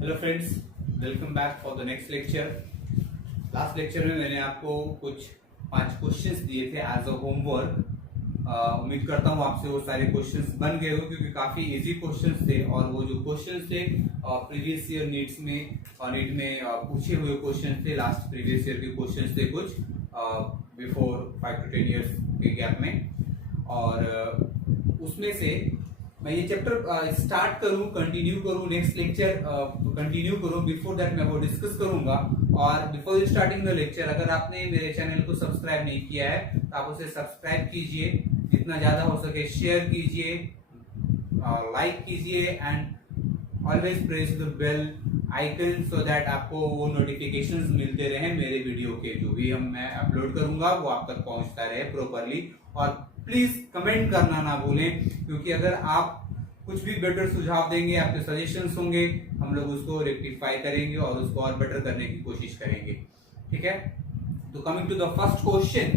Hello friends, welcome back for the next lecture. Last lecture में मैंने आपको कुछ 5 क्वेश्चंस दिए थे एज अ होमवर्क। उम्मीद करता हूँ आपसे वो सारे क्वेश्चंस बन गए हो, क्योंकि काफी इजी क्वेश्चंस थे और वो जो क्वेश्चंस थे प्रीवियस ईयर नीट में पूछे हुए क्वेश्चंस थे। लास्ट प्रीवियस ईयर के क्वेश्चंस थे कुछ बिफोर 5 to 10 ईयर्स के गैप में, और उसमें से मैं ये चैप्टर स्टार्ट करूं, कंटिन्यू करूं, नेक्स्ट लेक्चर कंटिन्यू करूं। बिफोर दैट मैं वो डिस्कस करूंगा। और बिफोर स्टार्टिंग द लेक्चर, अगर आपने मेरे चैनल को सब्सक्राइब नहीं किया है तो आप उसे सब्सक्राइब कीजिए, जितना ज्यादा हो सके शेयर कीजिए, लाइक कीजिए and always press the bell icon so that आपको वो नोटिफिकेशंस मिलते रहे मेरे वीडियो के। जो भी मैं अपलोड करूंगा वो आप तक पहुंचता रहे प्रॉपरली। और प्लीज कमेंट करना ना भूलें, क्योंकि अगर आप कुछ भी बेटर सुझाव देंगे, आपके सजेशंस होंगे, हम लोग उसको रेक्टिफाई करेंगे और उसको और बेटर करने की कोशिश करेंगे। ठीक है, तो coming to the first question.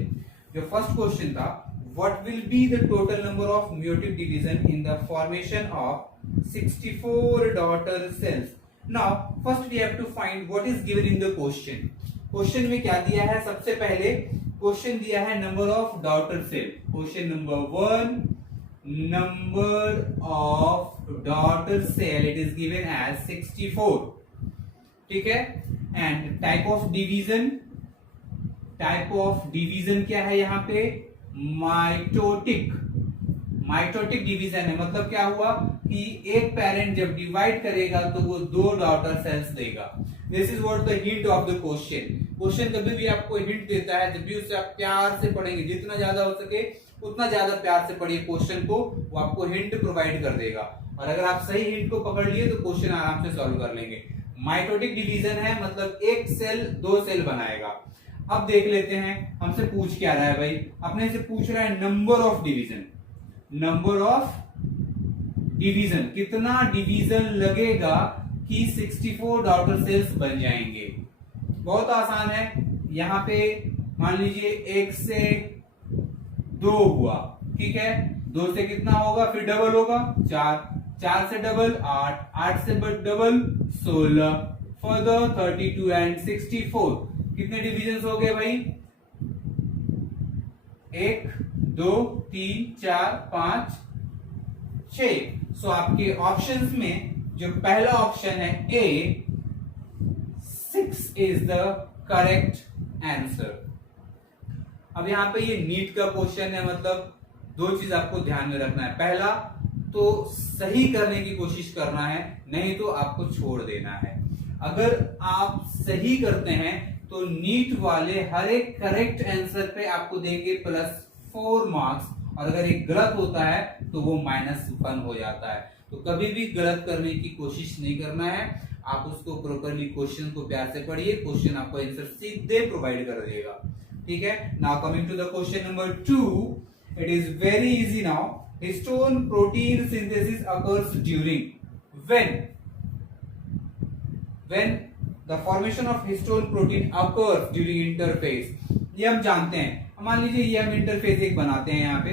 जो फर्स्ट क्वेश्चन था, what will be the total number of meiotic division in the formation of 64 daughter cells. Now first we have to find what is given in the question. Question में क्या दिया है? सबसे पहले question दिया है number of daughter cell. Question number 1, number of daughter cell it is given as 64। ठीक है, and type of division, type of division क्या है यहाँ पे? माइटोटिक। माइटोटिक डिवीजन है, मतलब क्या हुआ कि एक पेरेंट जब डिवाइड करेगा तो वो 2 डॉटर सेल्स देगा। This is what the hint of the question. Question कभी भी आपको हिंट देता है, जब भी उसे आप प्यार से पढ़ेंगे, जितना ज्यादा हो सके उतना ज्यादा प्यार से पढ़िए क्वेश्चन को, वो आपको हिंट प्रोवाइड कर देगा। और अगर आप सही हिंट को पकड़ लिए तो क्वेश्चन आराम से सॉल्व कर लेंगे। माइटोटिक डिवीजन है, मतलब एक सेल 2 सेल बनाएगा। अब देख लेते हैं हमसे पूछ क्या रहा है भाई। अपने से पूछ रहा है number of division. Number of division, कितना डिवीजन लगेगा कि 64 डॉटर सेल्स बन जाएंगे। बहुत आसान है। यहां पे मान लीजिए 1 से 2 हुआ, ठीक है, 2 से कितना होगा, फिर डबल होगा 4, 4 से डबल 8, 8 से डबल 16, फर्दर 32 एंड 64। कितने डिविजन्स हो गए भाई? 1 2 3 4 5 6। सो आपके ऑप्शंस में जो पहला ऑप्शन है ए, 6 इज द करेक्ट आंसर। अब यहां पे ये नीट का क्वेश्चन है, मतलब 2 चीज आपको ध्यान में रखना है। पहला तो सही करने की कोशिश करना है, नहीं तो आपको छोड़ देना है। अगर आप सही करते हैं तो नीट वाले हर एक करेक्ट आंसर पे आपको देंगे +4 मार्क्स, और अगर एक गलत होता है तो वो -1 हो जाता है। तो कभी भी गलत करने की कोशिश नहीं करना है। आप उसको प्रॉपरली क्वेश्चन को प्यार से पढ़िए, क्वेश्चन आपको आंसर सीधे प्रोवाइड कर देगा। ठीक है, now coming to the question number 2, it is very easy now. Histone protein synthesis occurs during when the formation of histone protein occurs during interphase. ये हम जानते हैं। मान लीजिए ये हम इंटरफेस एक बनाते हैं यहाँ पे।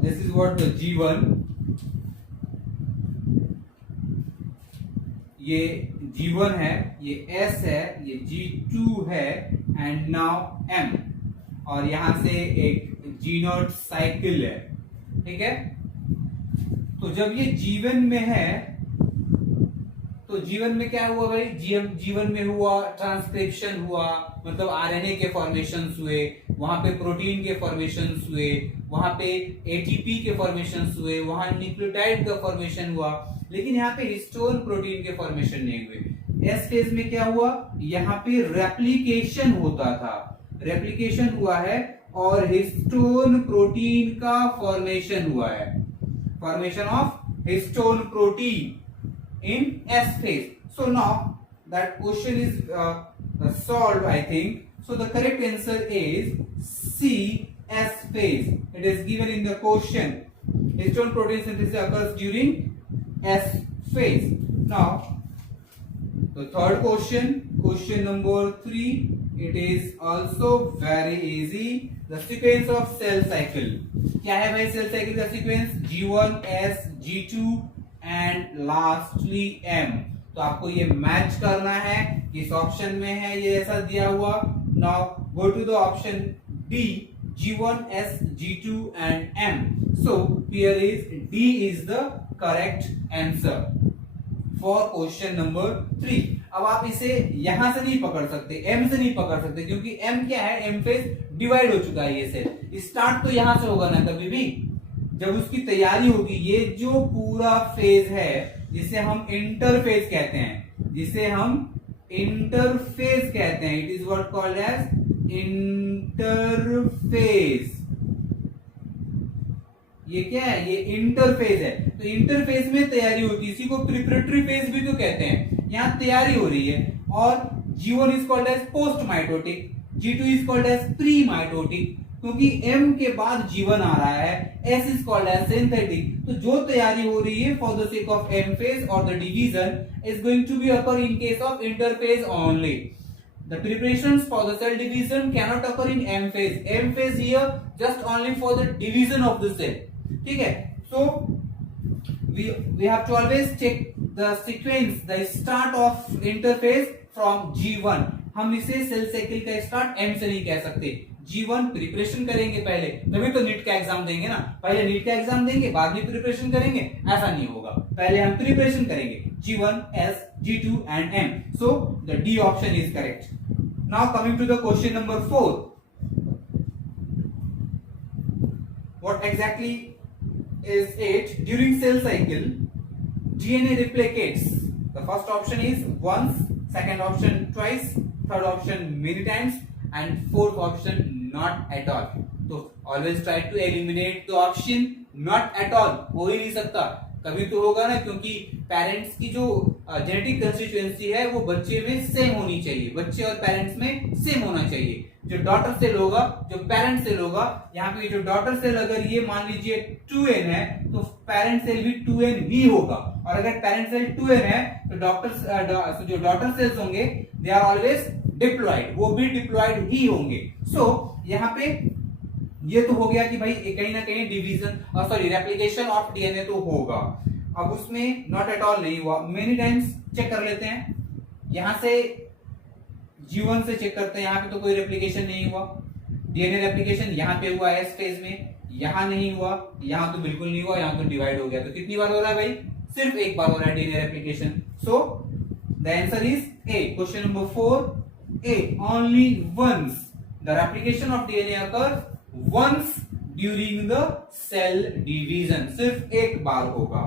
This is what the G1, ये G1 है, ये S है, ये G2 है एंड नाउ M, और यहां से एक G0 साइकिल है। ठीक है, तो जब ये G1 में है तो G1 में क्या हुआ भाई? G1 में हुआ ट्रांसक्रिप्शन हुआ, मतलब आरएनए के फॉर्मेशंस हुए, वहां पे प्रोटीन के फॉर्मेशंस हुए, वहां पे एटीपी के फॉर्मेशंस हुए, वहां न्यूक्लियोटाइड का फॉर्मेशन हुआ। लेकिन यहाँ पे हिस्टोन प्रोटीन के फॉर्मेशन नहीं हुए। एस फेज में क्या हुआ? यहाँ पे रेप्लिकेशन होता था, रेप्लिकेशन हुआ है और हिस्टोन प्रोटीन का फॉर्मेशन हुआ है। Formation of histone protein in S phase. So now that question is solved, I think. So the correct answer is C, S phase. It is given in the question. Histone protein synthesis occurs during S phase. Now the third question, question number 3. It is also very easy. The sequence of cell cycle. क्या है भाई cell cycle का sequence? G1, S, G2 and lastly M। तो आपको ये match करना है, किस ऑप्शन में है ये ऐसा दिया हुआ। Now go to the option D, G1, S, G2 and M. So here is D is the correct answer for question number 3। अब आप इसे यहां से नहीं पकड़ सकते, M से नहीं पकड़ सकते, क्योंकि M क्या है, M फेज डिवाइड हो चुका है। ये सेल स्टार्ट तो यहां से होगा ना, कभी भी जब उसकी तैयारी होगी। ये जो पूरा फेज है जिसे हम इंटरफेज कहते हैं, जिसे हम इंटरफेज कहते हैं, it is what called as interphase. ये क्या है, ये इंटरफेज है। तो इंटरफेज में तैयारी होती है, इसी को प्रिपरेटरी फेज भी तो कहते हैं। यहां तैयारी हो रही है। और G1 is called as post mitotic, G2 is called as pre mitotic, क्योंकि M के बाद G1 आ रहा है। S is called as synthetic. तो जो तैयारी हो रही है for the sake of M phase और the division is going to be occur in case of interphase only. The preparations for the cell division cannot occur in M phase. M phase here just only for the division of the cell. ठीक है, so we have to always check the sequence, the start of interphase from G1। हम इसे cell cycle का start M से नहीं कह सकते। G1 preparation करेंगे पहले, तभी तो नीट का एग्जाम देंगे ना। पहले नीट का एग्जाम देंगे, बाद में प्रिपरेशन करेंगे, ऐसा नहीं होगा। पहले हम प्रिपरेशन करेंगे G1, S, G2 and M। So the D option is correct। Now coming to the question number 4, what exactly is it? During cell cycle DNA replicates। The first option is once, second option twice, third option many times and fourth option not at all। तो always try to eliminate the option not at all। हो ही नहीं सकता, कभी तो होगा ना, क्योंकि parents की जो जेनेटिक कंस्टिट्यूएंसी है वो बच्चे में सेम होनी चाहिए, बच्चे और पेरेंट्स में सेम होना चाहिए। जो डॉटर सेल होगा, जो पेरेंट सेल होगा, यहाँ पे जो डॉटर सेल अगर ये मान लीजिए 2n है तो पेरेंट सेल भी 2n ही होगा। और अगर पेरेंट सेल 2n है तो जो डॉटर सेल्स होंगे दे आर ऑलवेज डिप्लॉयड, वो भी डिप्लॉयड ही होंगे। सो यहाँ पे ये तो हो गया कि भाई कहीं ना कहीं division sorry replication of DNA तो होगा। अब उसमें नॉट एट ऑल नहीं हुआ, मेनी टाइम्स चेक कर लेते हैं। यहां से G1 से चेक करते हैं, यहाँ पे तो कोई रेप्लिकेशन नहीं हुआ। डीएनए रेप्लिकेशन यहाँ पे हुआ एस फेज में, यहाँ नहीं हुआ, यहाँ तो बिल्कुल नहीं हुआ, यहाँ तो डिवाइड हो गया। तो कितनी बार हो रहा है भाई, सिर्फ एक बार हो रहा है DNA replication. So the answer is A. Question number 4 A, only once the replication of DNA occur once during the cell division, सिर्फ एक बार होगा।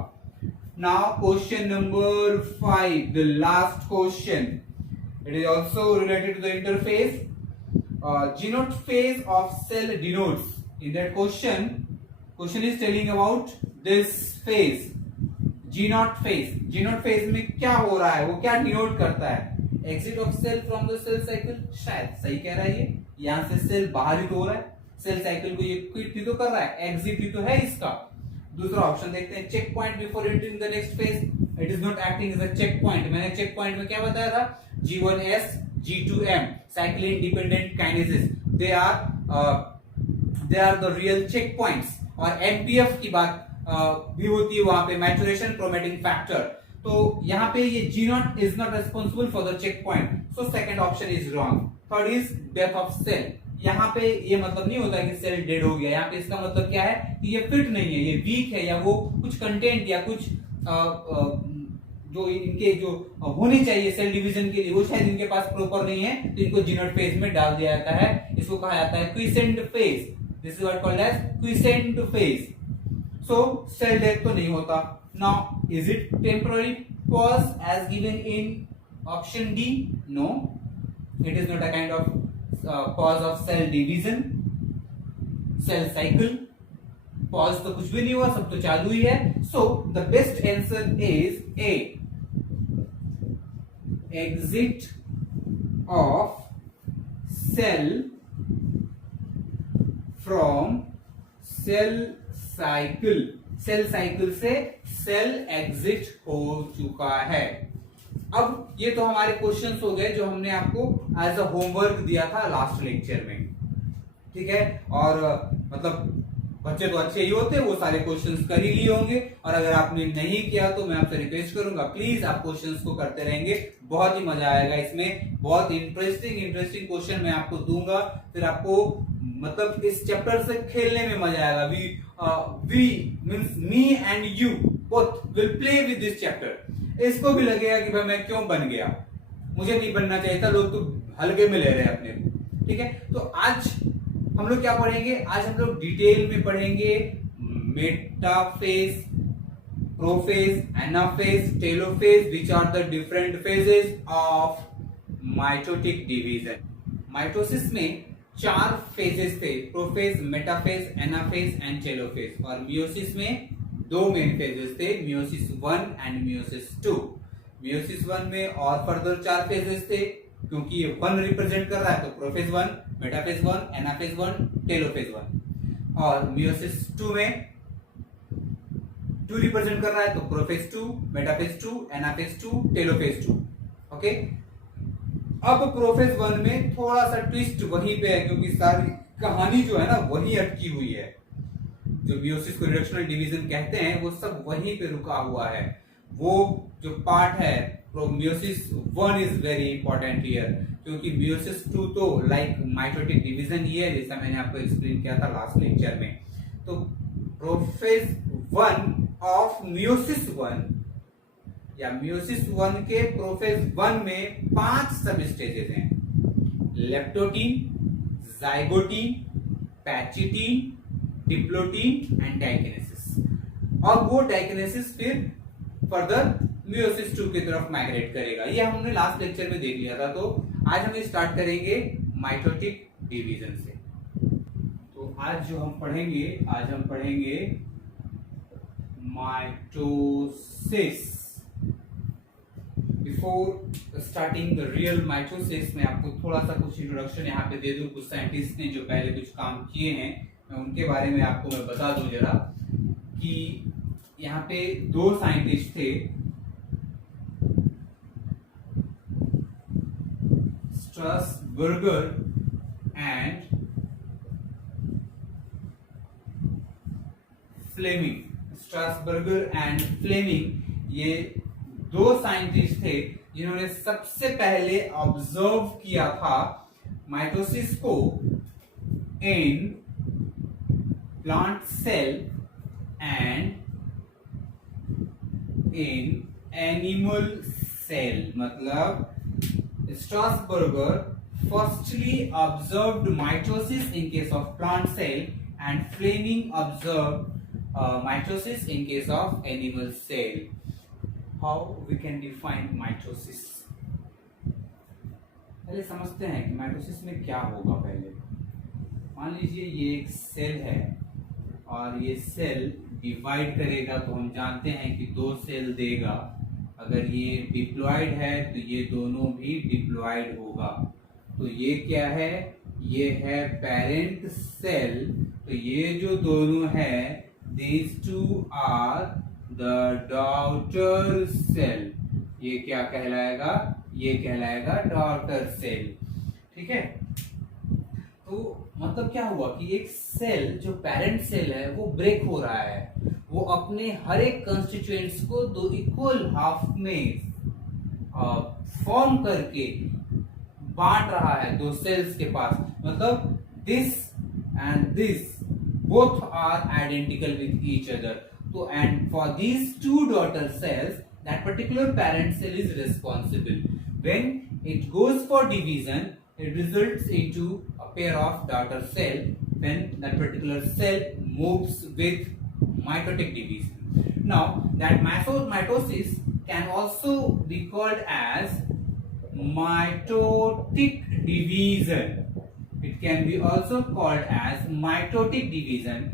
Now question number 5, the last question, it is also related to the interphase। G0 phase of cell denotes, in that question is telling about this phase G0 phase। G0 phase में क्या हो रहा है, वो क्या डिनोट करता है, exit of cell from the cell cycle। शायद सही कह रहा है ये, यहां से सेल बाहर ही तो हो रहा है, सेल साइकिल को ये क्विट ही तो कर रहा है, एग्जिट ही तो है इसका। दूसरा ऑप्शन देखते हैं, check point before entering the next phase, it is not acting as a check point. मैंने चेक पॉइंट में क्या बताया था, G1S, G2M cyclin independent kinases, they are the real check points. और MPF की बात भी होती है वहां पे, मैचुरेशन प्रोमेटिंग फैक्टर। तो यहाँ पे ये G0 is not responsible for the check point, so second option is wrong. Third is death of cell. यहाँ पे ये मतलब नहीं होता कि सेल डेड हो गया, यहाँ पे इसका मतलब क्या है कि ये फिट नहीं है, ये वीक है, या वो कुछ कंटेंट या कुछ जो इनके जो होने चाहिए सेल डिवीजन के लिए वो शायद इनके पास प्रॉपर नहीं है, तो इनको G0 फेज में डाल दिया जाता है। इसको कहा जाता है quiescent phase, this is what called as quiescent phase. So cell death तो नहीं होता। Now is it temporary pause as given in option D? No, it is not a kind of pause of cell division, cell cycle। pause तो कुछ भी नहीं हुआ, सब तो चालू ही है। so the best answer is A, exit of cell from cell cycle। cell cycle से cell exit हो चुका है। अब ये तो हमारे क्वेश्चंस हो गए जो हमने आपको एज अ होमवर्क दिया था लास्ट लेक्चर में, ठीक है। और मतलब बच्चे तो अच्छे ही होते हैं, वो सारे क्वेश्चंस कर ही लिए होंगे। और अगर आपने नहीं किया तो मैं आपसे रिक्वेस्ट करूंगा, प्लीज आप क्वेश्चंस को करते रहेंगे, बहुत ही मजा आएगा इसमें। बहुत इंटरेस्टिंग क्वेश्चन मैं आपको दूंगा, फिर आपको मतलब इस चैप्टर से खेलने में मजा आएगा। We means me and you both will play with this chapter. इसको भी लगेगा कि भाई मैं क्यों बन गया, मुझे नहीं बनना चाहिए था, लोग तो हल्के में ले रहे हैं अपने को। ठीक है, तो आज हम लोग क्या पढ़ेंगे? आज हम लोग डिटेल में पढ़ेंगे metaphase, prophase, anaphase, telophase, which are the different phases of mitotic division. Mitosis में 4 फेजेस थे, prophase, metaphase, anaphase and telophase. और मियोसिस में 2 मेन फेजेस थे, मियोसिस 1 एंड मियोसिस 2। मियोसिस 1 में और फर्दर 4 फेजेस थे, क्योंकि ये 1 रिप्रेजेंट कर रहा है, तो प्रोफेज 1, मेटाफेज 1, एनाफेज 1, टेलोफेज 1। और मियोसिस 2 में 2 रिप्रेजेंट कर रहा है, तो prophase 2, metaphase 2, anaphase 2, telophase 2। Okay, अब प्रोफेज 1 में थोड़ा सा ट्विस्ट वहीं पे है, क्योंकि सारी कहानी जो है ना वहीं अटकी हुई है। जो मियोसिस को रिडक्शनल डिवीजन कहते हैं वो सब वहीं पे रुका हुआ है। वो जो पार्ट है meiosis 1 is very important here, क्योंकि मियोसिस 2 तो लाइक माइटोटिक डिवीजन ही है, जैसा मैंने आपको एक्सप्लेन किया था लास्ट लेक्चर में। तो प्रोफेज 1 ऑफ मियोसिस 1 या मियोसिस 1 के प्रोफेज 1 में 5 सब स्टेजेस हैं: leptotene, zygotene, pachytene, diplotene and डाइकिनेसिस। और वो डाइकिनेसिस फिर फर्दर मियोसिस 2 की तरफ माइग्रेट करेगा। ये हमने लास्ट लेक्चर में देख लिया था। तो आज हम स्टार्ट करेंगे माइटोटिक डिवीजन से। तो आज जो हम पढ़ेंगे mitosis. Before starting the real mitosis मैं आपको थोड़ा सा कुछ इंट्रोडक्शन यहाँ पे दे दूं। कुछ साइंटिस्ट ने जो पहले कुछ काम किए हैं मैं उनके बारे में आपको मैं बता दूं जरा, कि यहाँ पे 2 साइंटिस्ट थे, Strasburger and Fleming. Strasburger and Fleming ये 2 साइंटिस्ट थे जिन्होंने सबसे पहले ऑब्जर्व किया था माइटोसिस को in plant cell and in animal cell. मतलब Strasburger firstly observed mitosis in case of plant cell and Fleming observed mitosis in case of animal cell. How we can define mitosis? पहले समझते हैं कि mitosis में क्या होगा। पहले मान लीजिए ये एक सेल है और ये सेल डिवाइड करेगा, तो हम जानते हैं कि 2 सेल देगा। अगर ये डिप्लॉयड है तो ये दोनों भी डिप्लॉयड होगा। तो ये क्या है? ये है पेरेंट सेल। तो ये जो दोनों है, these 2 are the daughter cell। ये क्या कहलाएगा? ये कहलाएगा डॉटर सेल। ठीक है, तो मतलब क्या हुआ कि एक सेल जो पेरेंट सेल है वो ब्रेक हो रहा है, वो अपने हर एक कंस्टिट्यूएंट्स को 2 इक्वल हाफ में फॉर्म करके बांट रहा है 2 सेल्स के पास। मतलब this and this both are identical with each other. तो and for these 2 daughter cells that particular parent cell is responsible. When it goes for division, it results into a pair of daughter cell when that particular cell moves with mitotic division. Now that mitosis can also be called as mitotic division. It can be also called as mitotic division,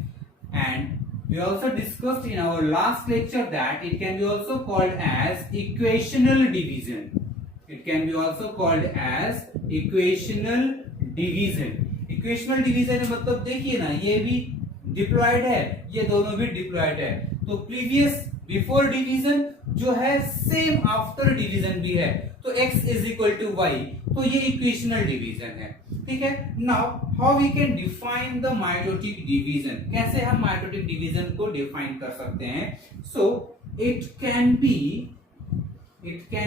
and we also discussed in our last lecture that it can be also called as equational division. It can be also called as equational division. Equational division मतलब देखिए ना, ये भी diploid है, ये दोनों भी diploid है। तो प्रीवियस बिफोर डिवीजन जो है सेम आफ्टर डिवीजन भी है, तो x is equal to Y, तो ये इक्वेशनल डिवीजन है। ठीक है, now how we can define the mitotic division, कैसे हम माइटोटिक डिवीजन को डिफाइन कर सकते हैं? So it can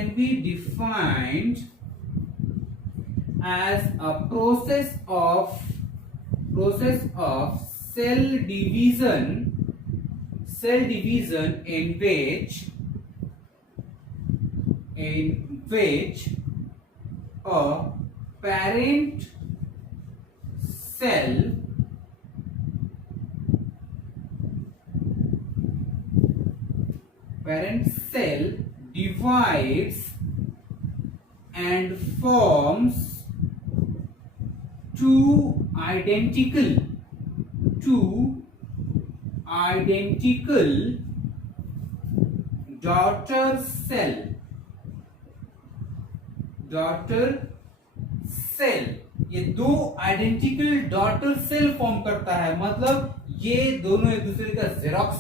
be defined as a process of cell division in which a parent cell divides and forms two identical daughter cell, ये दो identical daughter cell form करता है, मतलब ये दोनों एक दूसरे का जेरॉक्स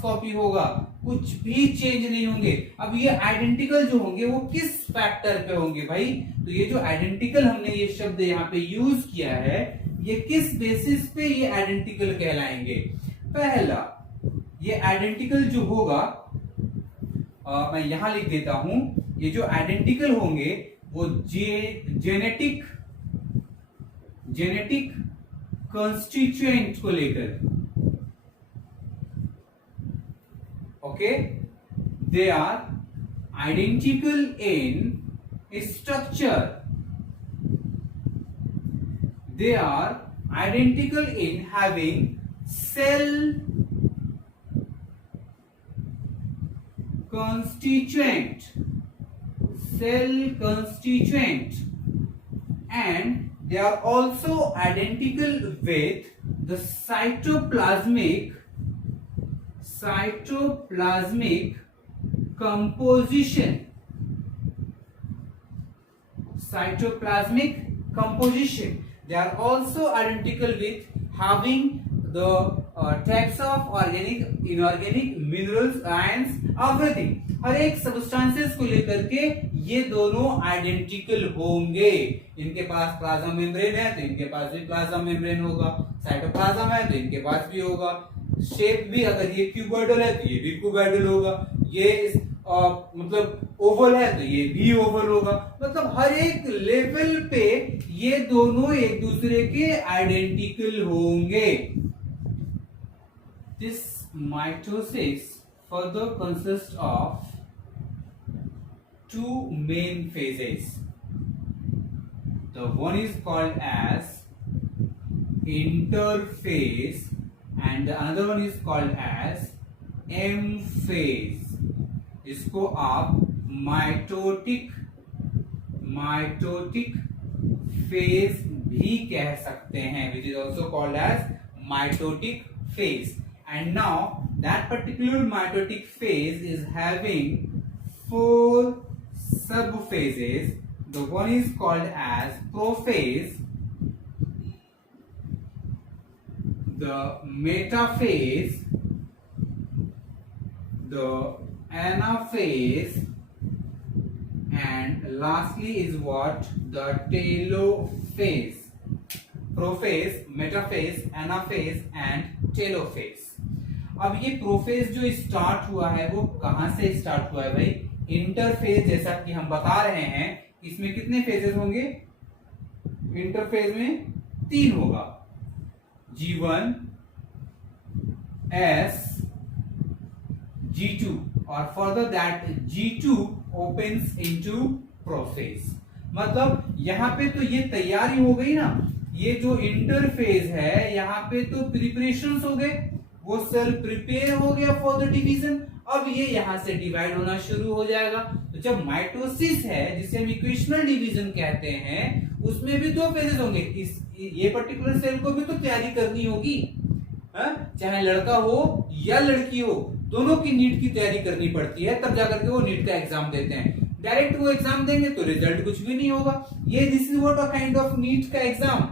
कॉपी होगा, कुछ भी चेंज नहीं होंगे। अब ये आइडेंटिकल जो होंगे वो किस फैक्टर पे होंगे भाई? तो ये जो आइडेंटिकल हमने ये शब्द यहाँ पे यूज किया है, ये किस बेसिस पे ये आइडेंटिकल कहलाएंगे? पहला, ये आइडेंटिकल जो होगा, मैं यहां लिख देता हूं, ये जो आइडेंटिकल होंगे वो जेनेटिक कंस्टिट्यूएंट को लेकर, okay, they are identical in structure, they are identical in having cell constituent, and they are also identical with the cytoplasmic composition. They are also identical with having the types of organic, inorganic, minerals, ions, everything. हर एक substances को लेकर के ये दोनों identical होंगे। इनके पास plasma membrane है तो इनके पास भी प्लाज्मा मेम्ब्रेन होगा, साइटोप्लाज्म है तो इनके पास भी होगा, शेप भी अगर ये क्यूबॉइडल है तो ये भी क्यूबॉइडल होगा, ये मतलब ओवल है तो ये भी ओवल होगा, मतलब हर एक लेवल पे ये दोनों एक दूसरे के आइडेंटिकल होंगे। This mitosis further consists of two main phases. The one is called as interphase and the another one is called as M phase. इसको आप माइटोटिक फेज भी कह सकते हैं, which is also called as mitotic phase. And now that particular mitotic phase is having 4 subphases. The one is called as prophase, the metaphase, the anaphase, and lastly is what? The telophase. Prophase, metaphase, anaphase and telophase. अब ये prophase जो start हुआ है वो कहां से start हुआ है भाई? इंटरफेज, जैसा कि हम बता रहे हैं, इसमें कितने फेजेस होंगे? इंटरफेज में 3 होगा, G1, S, G2 और further that G2 opens into prophase. मतलब यहाँ पे तो ये तैयारी हो गई ना, ये जो इंटरफेज है यहाँ पे तो प्रिपरेशंस हो गए, वो सेल प्रिपेयर हो गया फॉर द डिवीजन। अब ये यहां से डिवाइड होना शुरू हो जाएगा। तो जब माइटोसिस है, जिसे हम इक्वेशनल डिवीजन कहते हैं, उसमें भी 2 फेजेस होंगे। ये पर्टिकुलर सेल को भी तो तैयारी करनी होगी, चाहे लड़का हो या लड़की हो, दोनों की नीट की तैयारी करनी पड़ती है, तब जाकर के वो नीट का एग्जाम देते हैं। डायरेक्ट वो एग्जाम देंगे तो रिजल्ट कुछ भी नहीं होगा। ये this is what a kind of NEET का एग्जाम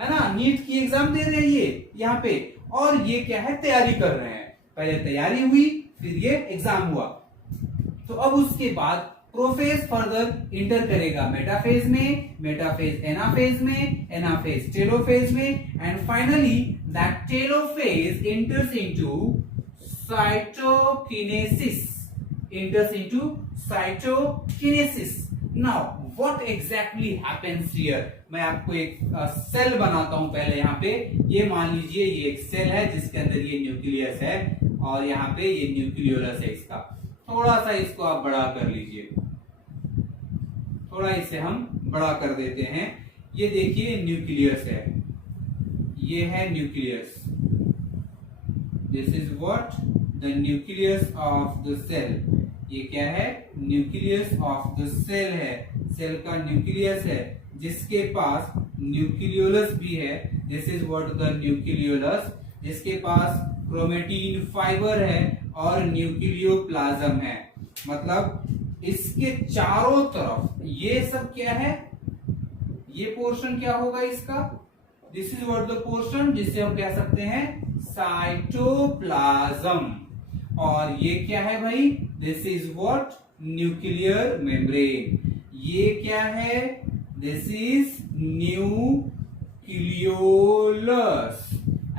है ना, नीट की एग्जाम दे रहे हैं ये यहाँ पे, और ये क्या है, तैयारी कर रहे हैं। पहले तैयारी हुई, फिर ये एग्जाम हुआ। तो अब उसके बाद प्रोफेज फर्दर इंटर करेगा मेटाफेज में, मेटाफेज एनाफेज में, एनाफेज टेलोफेज में, and finally that telophase enters into cytokinesis, enters into cytokinesis. Now what exactly happens here? मैं आपको एक सेल बनाता हूं पहले। यहाँ पे ये मान लीजिए ये एक सेल है जिसके अंदर ये न्यूक्लियस है और यहाँ पे ये न्यूक्लियोलस है इसका। थोड़ा सा इसको आप बड़ा कर लीजिए, थोड़ा इसे हम बड़ा कर देते हैं। ये देखिए न्यूक्लियस है, ये है nucleus. This is what the nucleus of the cell. ये क्या है? न्यूक्लियस ऑफ द सेल है, सेल का न्यूक्लियस है जिसके पास न्यूक्लियोलस भी है। This is what the nucleolus, जिसके पास क्रोमेटिन फाइबर है और न्यूक्लियोप्लाज्म है। मतलब इसके चारों तरफ ये सब क्या है? ये पोर्शन क्या होगा इसका? This is what the portion जिसे हम कह सकते हैं साइटोप्लाज्म। और ये क्या है भाई? This is what nuclear membrane. ये क्या है? This is nucleolus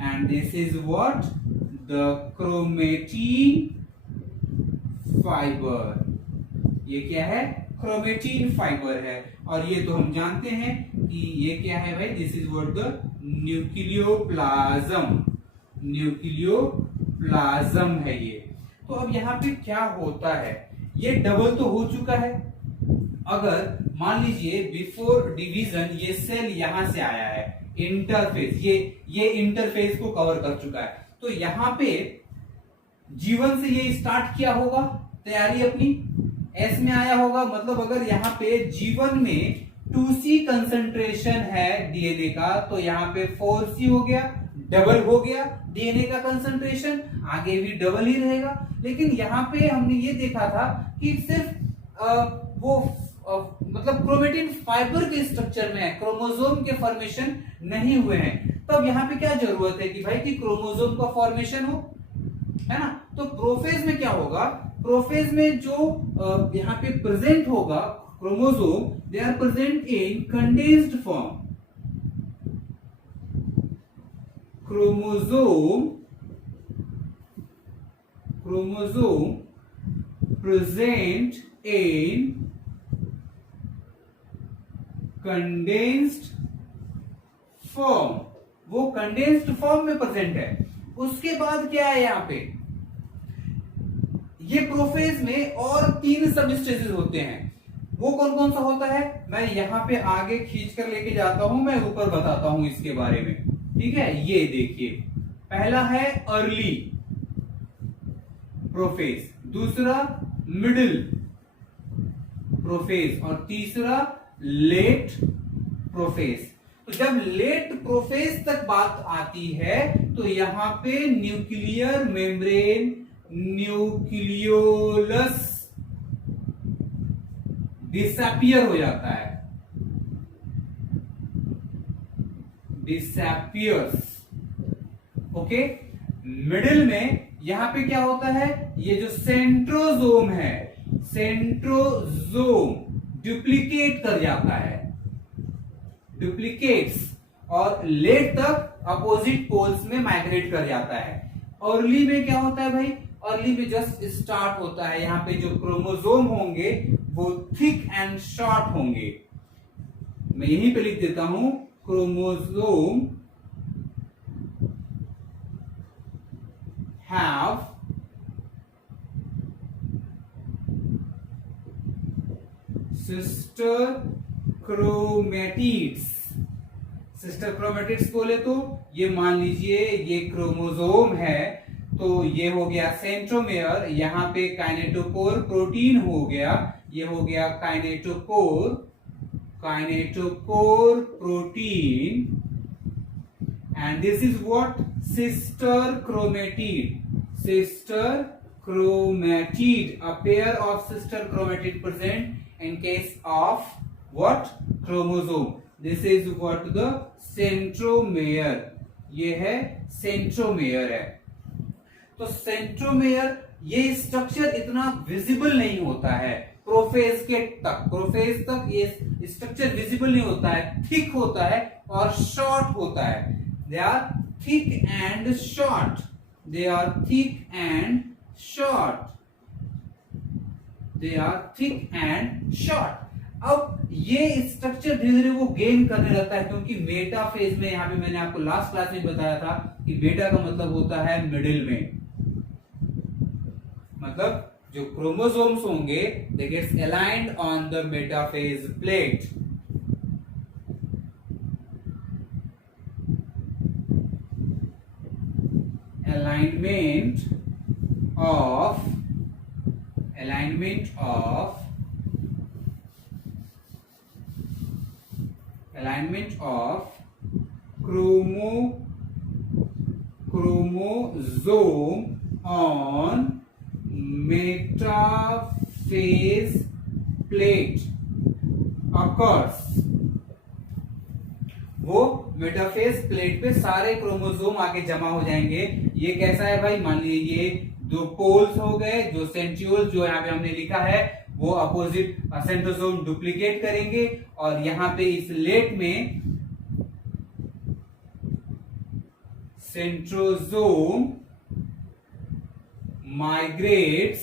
and this is what the chromatin fibre. ये क्या है? क्रोमेटिन फाइबर है। और ये तो हम जानते हैं कि ये क्या है भाई? This is what the nucleoplasm, nucleoplasm है ये। तो अब यहाँ पे क्या होता है? ये डबल तो हो चुका है। अगर मान लीजिए बिफोर डिवीजन ये सेल यहां से आया है, इंटरफेस, ये इंटरफेस को कवर कर चुका है। तो यहाँ पे G1 से ये स्टार्ट किया होगा तैयारी अपनी, S में आया होगा। मतलब अगर यहाँ पे G1 में 2C कंसंट्रेशन है डीएनए का, तो यहाँ पे 4C हो गया, डबल हो गया डीएनए का कंसंट्रेशन, आगे भी डबल ही रहेगा। लेकिन यहाँ पे हमने ये देखा था कि सिर्फ मतलब क्रोमेटिन फाइबर के स्ट्रक्चर में है, क्रोमोसोम के फॉर्मेशन नहीं हुए हैं। तब यहाँ पे क्या जरूरत है कि भाई कि क्रोमोसोम का फॉर्मेशन हो, है ना? तो प्रोफेज में क्या होगा? प्रोफेज में जो यहाँ पे प्रेजेंट होगा chromosome, they are present in condensed form. Chromosome present in condensed form, वो कंडेंस्ड फॉर्म में प्रेजेंट है। उसके बाद क्या है यहाँ पे? ये प्रोफेज में और 3 सब स्टेजेस होते हैं। वो कौन कौन सा होता है? मैं यहाँ पे आगे खींच कर लेके जाता हूं, मैं ऊपर बताता हूं इसके बारे में, ठीक है? ये देखिए, पहला है अर्ली प्रोफेज, दूसरा मिडिल प्रोफेज और तीसरा लेट प्रोफेज। तो जब लेट प्रोफेज तक बात आती है तो यहां पे न्यूक्लियर मेम्ब्रेन, न्यूक्लियोलस डिसअपियर हो जाता है, डिसअपियर्स। ओके, मिडिल में यहां पे क्या होता है? ये जो सेंट्रोजोम है, सेंट्रोजोम डुप्लीकेट कर जाता है, डुप्लीकेट्स, और लेट तक अपोजिट पोल्स में माइग्रेट कर जाता है। अर्ली में क्या होता है भाई? अर्ली में जस्ट स्टार्ट होता है। यहाँ पे जो क्रोमोसोम होंगे वो थिक एंड शॉर्ट होंगे। मैं यहीं पे लिख देता हूं, chromosome have sister chromatids। Sister chromatids बोले तो ये मान लीजिए ये क्रोमोसोम है, तो ये हो गया सेंट्रोमेयर, यहाँ पे काइनेटोकोर प्रोटीन हो गया, ये हो गया kinetochore protein, and this is what sister chromatid, a pair of sister chromatid present in case of what? Chromosome. This is what the centromere, ये है सेंट्रोमेयर है। तो सेंट्रोमेयर ये स्ट्रक्चर इतना विजिबल नहीं होता है। प्रोफेज तक ये स्ट्रक्चर विजिबल नहीं होता है, थिक होता है और शॉर्ट होता है। They are thick and short, they are thick and short, they are thick and short. अब ये स्ट्रक्चर धीरे धीरे वो गेन करने लगता है, क्योंकि बेटा फेज में, यहां पे मैंने आपको लास्ट क्लास में बताया था कि बेटा का मतलब होता है मिडिल में, मतलब जो क्रोमोसोम्स होंगे they gets aligned on the metaphase plate. alignment of chromosome on metaphase plate occurs। वो मेटाफेज प्लेट पे सारे क्रोमोसोम आके जमा हो जाएंगे। ये कैसा है भाई, मान लीजिए ये दो पोल्स हो गए, जो सेंट्रियोल जो यहाँ पे हमने लिखा है वो अपोजिट सेंट्रोसोम डुप्लीकेट करेंगे, और यहाँ पे इस लेट में सेंट्रोसोम माइग्रेट्स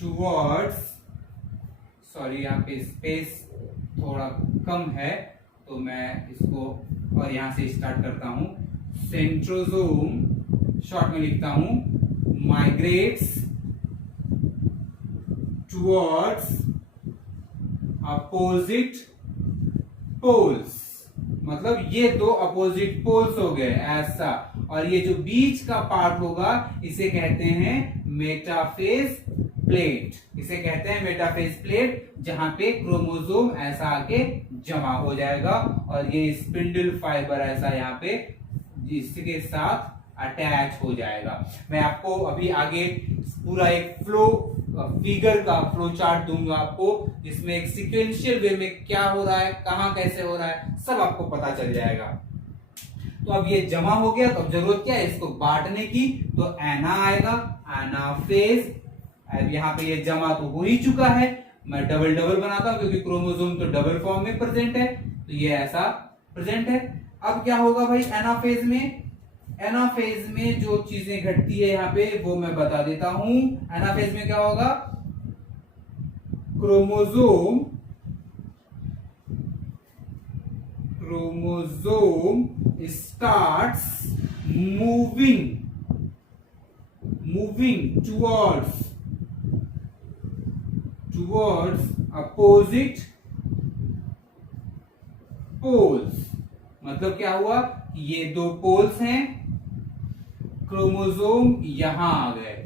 टुवर्ड्स, सॉरी यहाँ पे स्पेस थोड़ा कम है तो मैं इसको और यहां से स्टार्ट करता हूं। सेंट्रोसोम शॉर्ट में लिखता हूं, माइग्रेट्स टुवर्ड्स अपोजिट पोल्स, मतलब ये दो अपोजिट पोल्स हो गए ऐसा, और ये जो बीच का पार्ट होगा इसे कहते हैं मेटाफेज प्लेट, इसे कहते हैं मेटाफेज प्लेट, जहां पे क्रोमोसोम ऐसा आके जमा हो जाएगा और ये स्पिंडल फाइबर ऐसा यहाँ पे इसके साथ अटैच हो जाएगा। मैं आपको अभी आगे पूरा एक फिगर का फ्लो चार्ट दूंगा आपको, जिसमें एक सिक्वेंशियल वे में क्या हो रहा है, कहां कैसे हो रहा है, सब आपको पता चल जाएगा। तो अब ये जमा हो गया, तो अब जरूरत क्या है इसको बांटने की, तो एना आएगा, एनाफेज। अब यहाँ पे ये जमा तो हो ही चुका है, मैं डबल डबल बनाता हूं क्योंकि क्रोमोसोम तो डबल फॉर्म में प्रेजेंट है, तो ये ऐसा प्रेजेंट है। अब क्या होगा भाई एनाफेज में, एनाफेज में जो चीजें घटती है यहाँ पे वो मैं बता देता हूं। एनाफेज में क्या होगा, chromosome starts moving towards opposite poles। मतलब क्या हुआ, ये दो पोल्स हैं, क्रोमोसोम यहां आ गए,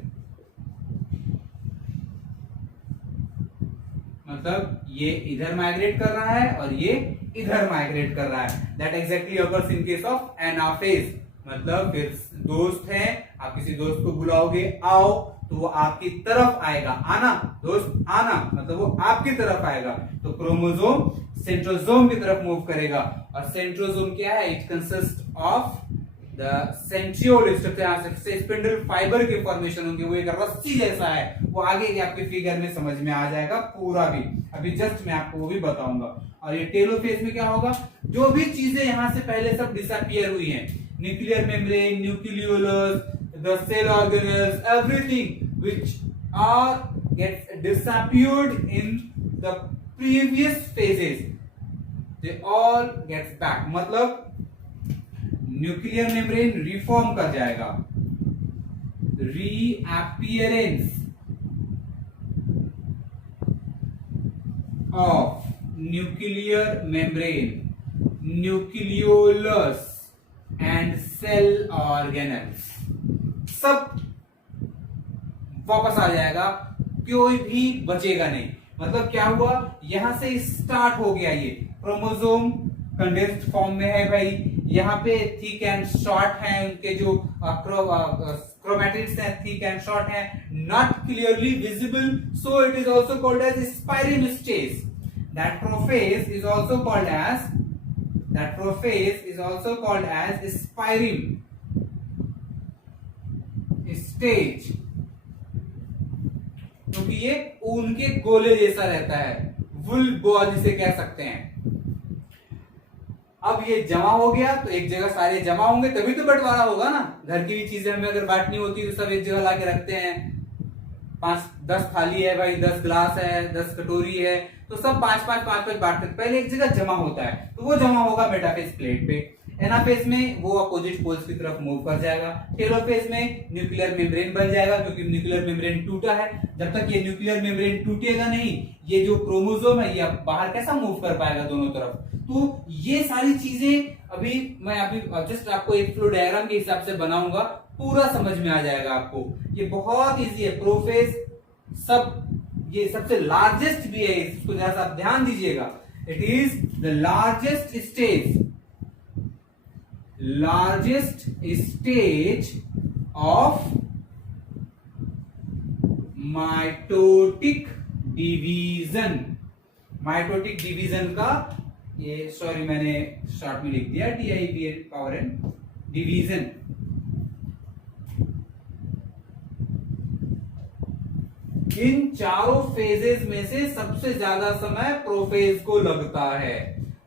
मतलब ये इधर माइग्रेट कर रहा है और ये इधर माइग्रेट कर रहा है। That exactly occurs in case of anaphase. मतलब फिर दोस्त हैं, आप किसी दोस्त को बुलाओगे आओ, तो वो आपकी तरफ आएगा, आना दोस्त आना, मतलब वो आपकी तरफ आएगा, तो क्रोमोसोम सेंट्रोसोम की तरफ मूव करेगा। और सेंट्रोसोम क्या है, it consist of the centriole structure, से स्पिंडल फाइबर के फॉर्मेशन होंगे, वो एक रस्सी जैसा है, वो आगे आपके फिगर में समझ में आ जाएगा पूरा भी, अभी जस्ट मैं आपको वो भी बताऊंगा। और ये टेलोफेज में क्या होगा, जो भी चीजें यहां से पहले सब डिसअपियर हुई हैं, nuclear membrane, nucleolus, the cell organelles, everything which are gets disappeared in the previous phases, they all gets back। मतलब न्यूक्लियर मेम्ब्रेन रिफॉर्म कर जाएगा, reappearance of nuclear membrane, nucleolus and cell organelles सब वापस आ जाएगा, कोई भी बचेगा नहीं। मतलब क्या हुआ, यहां से स्टार्ट हो गया, ये क्रोमोसोम कंडेंस्ड फॉर्म में है भाई, यहाँ पे थिक एंड शॉर्ट है, उनके जो क्रोमैटिड्स हैं थिक एंड शॉर्ट हैं, not clearly visible, so it is also called as spireme stage. That prophase is also called as spireme stage, क्योंकि ये ऊन के गोले जैसा रहता है, वुल बॉल जिसे कह सकते हैं। अब ये जमा हो गया तो एक जगह सारे जमा होंगे तभी तो बंटवारा होगा ना। घर की भी चीजें हमें अगर बांटनी होती तो सब एक जगह लाके रखते हैं। 5-10 थाली है भाई, 10 ग्लास है, 10 कटोरी है, तो सब 5-5 बांटते, पहले एक जगह जमा होता है, तो वो जमा होगा मेटाफेज प्लेट पे। एनाफेज में वो अपोजिट पोल्स की तरफ मूव कर जाएगा। टेलोफेज में न्यूक्लियर मेम्ब्रेन बन जाएगा, क्योंकि न्यूक्लियर मेम्ब्रेन टूटा है। जब तक ये न्यूक्लियर मेम्ब्रेन टूटेगा नहीं, ये जो क्रोमोसोम है ये बाहर कैसा मूव कर पाएगा दोनों तरफ। तो ये सारी चीजें अभी मैं जस्ट आपको एक फ्लो डायग्राम के हिसाब से बनाऊंगा, पूरा समझ में आ जाएगा आपको। ये बहुत इजी है। प्रोफेज ये सबसे लार्जेस्ट भी है, इसको जरा सा ध्यान दीजिएगा। It is the largest stage of mitotic division. Mitotic division का ये, सॉरी मैंने शॉर्ट में लिख दिया DIVN डिवीजन। इन चारों फेजेस में से सबसे ज्यादा समय प्रोफेज को लगता है।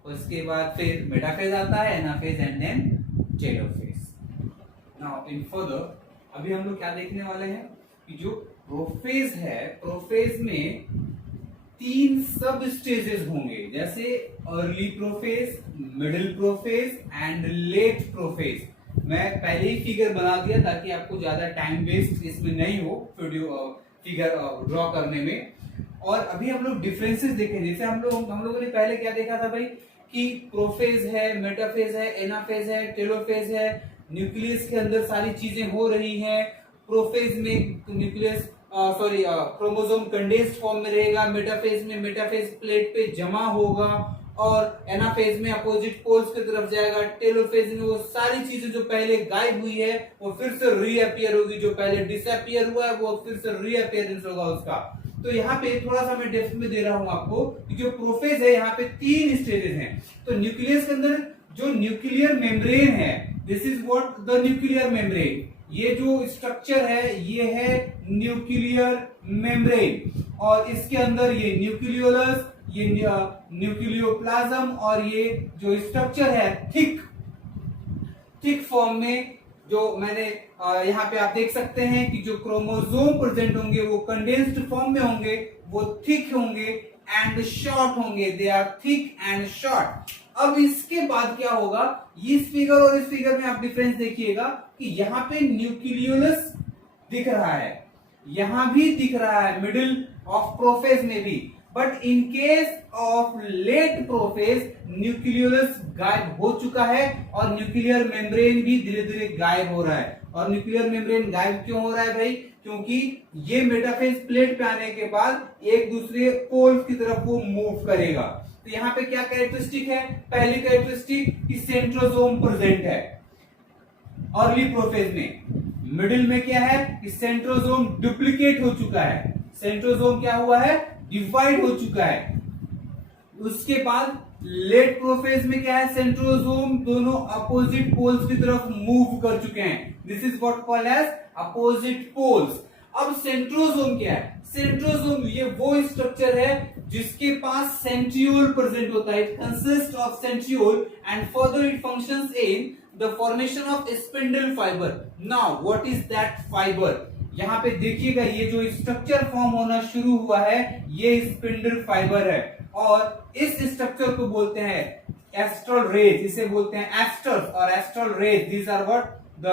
उसके बाद फिर मेटाफेज आता है, anaphase and then telophase. Now in further अभी हम लोग क्या देखने वाले हैं कि जो प्रोफेज है, प्रोफेज में 3 सब स्टेजेस होंगे, जैसे early prophase, middle prophase and let prophase. मैं पहले ही फिगर बना दिया ताकि आपको ज्यादा टाइम वेस्ट इसमें नहीं हो फिगर ड्रॉ करने में। और अभी हम लोग डिफरेंसेस देखें। जैसे हम लोगों ने पहले क्या देखा था भाई कि प्रोफेज है, मेटाफेज है, एनाफेज है, टेलोफेज है, न्यूक्लियस के अंदर सारी चीजें हो रही हैं। प्रोफेज में न्यूक्लियस क्रोमोसोम कंडेंस्ड फॉर्म में रहेगा, मेटाफेज में मेटाफेज प्लेट पे जमा होगा और एनाफेज में अपोजिट पोल्स की तरफ जाएगा। टेलोफेज में वो सारी चीजें जो पहले गायब हुई है वो फिर से रीअपियर होगी, जो पहले डिसअपियर हुआ है वो फिर से रीअपियरेंस होगा उसका। तो यहाँ पे थोड़ा सा मैं डेप्थ में दे रहा हूं आपको कि जो प्रोफेज है यहाँ पे 3 स्टेजेस हैं। तो न्यूक्लियस के अंदर जो न्यूक्लियर मेम्ब्रेन है, this is what the nuclear membrane. ये जो स्ट्रक्चर है ये है न्यूक्लियर मेम्ब्रेन, और इसके अंदर ये न्यूक्लियोलस, ये न्यूक्लियोप्लाज्म और ये जो स्ट्रक्चर है थिक फॉर्म में, जो मैंने यहाँ पे आप देख सकते हैं कि जो क्रोमोसोम प्रेजेंट होंगे वो कंडेंस्ड फॉर्म में होंगे, वो थिक होंगे एंड शॉर्ट होंगे। They are thick and short. अब इसके बाद क्या होगा, इस फिगर और इस फिगर में आप डिफरेंस देखिएगा कि यहाँ पे न्यूक्लियोलस दिख रहा है, यहां भी दिख रहा है मिडिल ऑफ प्रोफेज में भी। But in case of late prophase nucleolus गायब हो चुका है और न्यूक्लियर मेम्ब्रेन भी धीरे धीरे गायब हो रहा है। और न्यूक्लियर मेम्ब्रेन गायब क्यों हो रहा है भाई, क्योंकि ये मेटाफेज प्लेट पे आने के बाद एक दूसरे पोल्स की तरफ वो मूव करेगा। तो यहाँ पे क्या कैरेक्टरिस्टिक है, पहली कैरेक्टरिस्टिक कि सेंट्रोसोम प्रेजेंट है अर्ली प्रोफेज में। मिडिल में क्या है कि सेंट्रोसोम डुप्लीकेट हो चुका है, सेंट्रोसोम क्या हुआ है, डिवाइड हो चुका है। उसके बाद लेट प्रोफेज में क्या है, सेंट्रोसोम दोनों अपोजिट पोल्स की तरफ मूव कर चुके हैं। This is what called as opposite poles. अब सेंट्रोसोम क्या है, सेंट्रोसोम ये वो स्ट्रक्चर है जिसके पास सेंट्रियोल प्रेजेंट होता है। It consist of centriole and further it functions in the formation of spindle fibre. Now what is that fibre, यहाँ पे देखिएगा ये जो स्ट्रक्चर फॉर्म होना शुरू हुआ है ये स्पिंडल फाइबर है, और इस स्ट्रक्चर को बोलते हैं एस्ट्रल रेज, इसे बोलते हैं एस्टर्स और astral rays. These are what the